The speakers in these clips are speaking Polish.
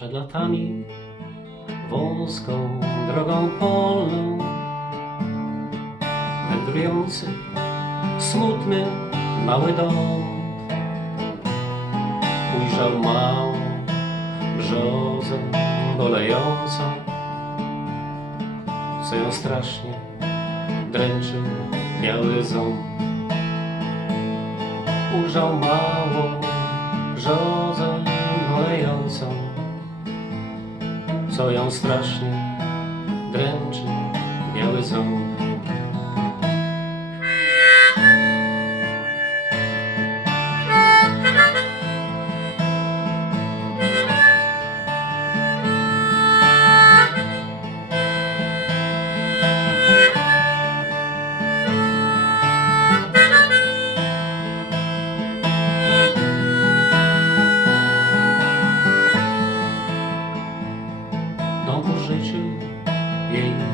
Przed latami wąską drogą polną wędrujący smutny mały dom. Ujrzał małą brzozę bolejącą co ją strasznie dręczył biały ząb. Ujrzał małą brzozę ją strasznie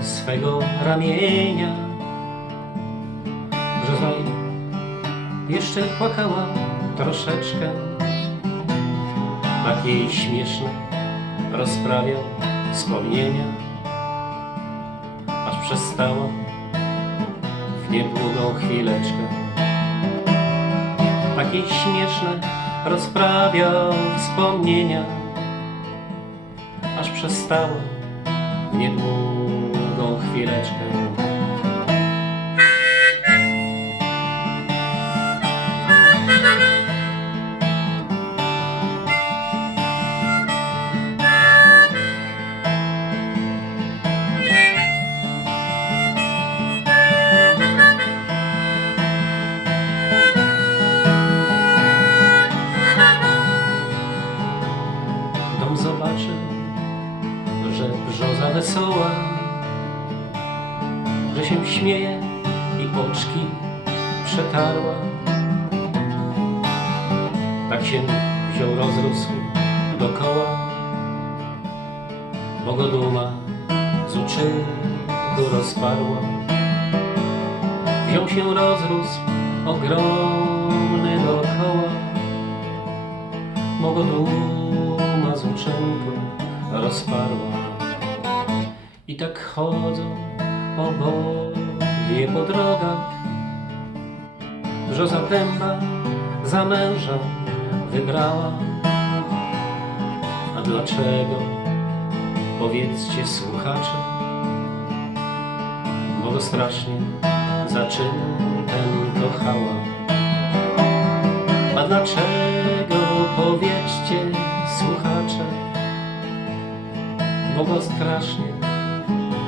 swego ramienia. Brzoza jeszcze płakała troszeczkę. Tak jej śmieszne rozprawiał wspomnienia, aż przestała w niedługą chwileczkę. Tak jej śmieszne rozprawiał wspomnienia, aż przestała w niedługą chwileczkę. Dom zobaczył, że brzoza wesoła, że się śmieje i oczki przetarła. Tak się wziął rozrósł dokoła, bo go duma z uczynku rozparła. Wziął się rozrósł ogromny dokoła, bo go duma z uczynku rozparła. I tak chodzą oboje po drogach. Brzoza dęba za męża wybrała. A dlaczego? Powiedzcie słuchacze. Bo go strasznie za kochała. A dlaczego? Powiedzcie słuchacze. Bo go strasznie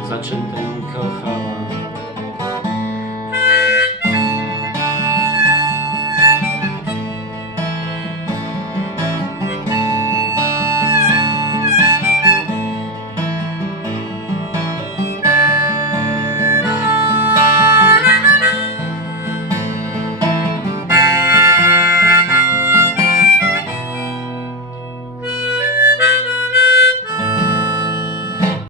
za czym ten kochała.